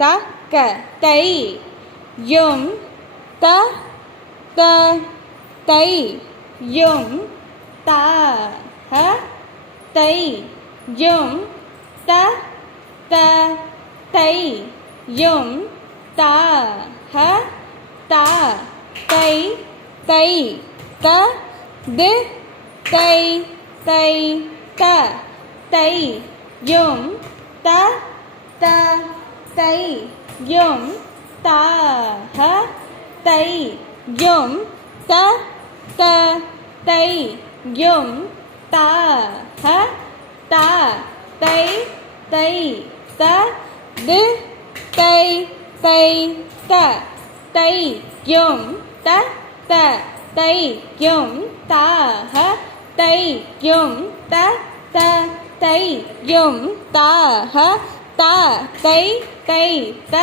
த க தை யும் த த தை யும் த ஹ தை யும் த த தை யும் த ஹ த தை தை த தி தை தை த தை யும் த த தை யும் த ஹ தை யும் த த தை யும் த ஹ த தை தை த தி தை தை த தை யும் த த தை யும் த ஹ தை யும் த த தை யும் த ஹ த தை தை த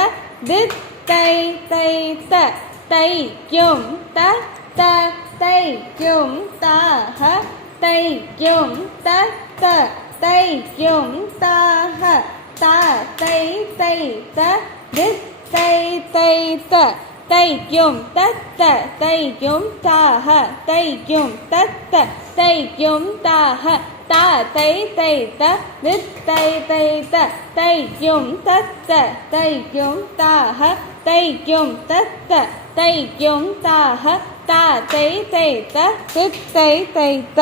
தி தை தை த தை யும் த த தை யும் த ஹ தை யும் த த தை யும் த ஹ த தை தை த தி தை தை த தை யும் த த தை யும் த ஹ தை யும் த த தை யும் த ஹ த தை தை த தி தை தை த தை யும் த த தை யும் த ஹ தை யும் த த தை யும் த ஹ த தை தை த தி தை தை த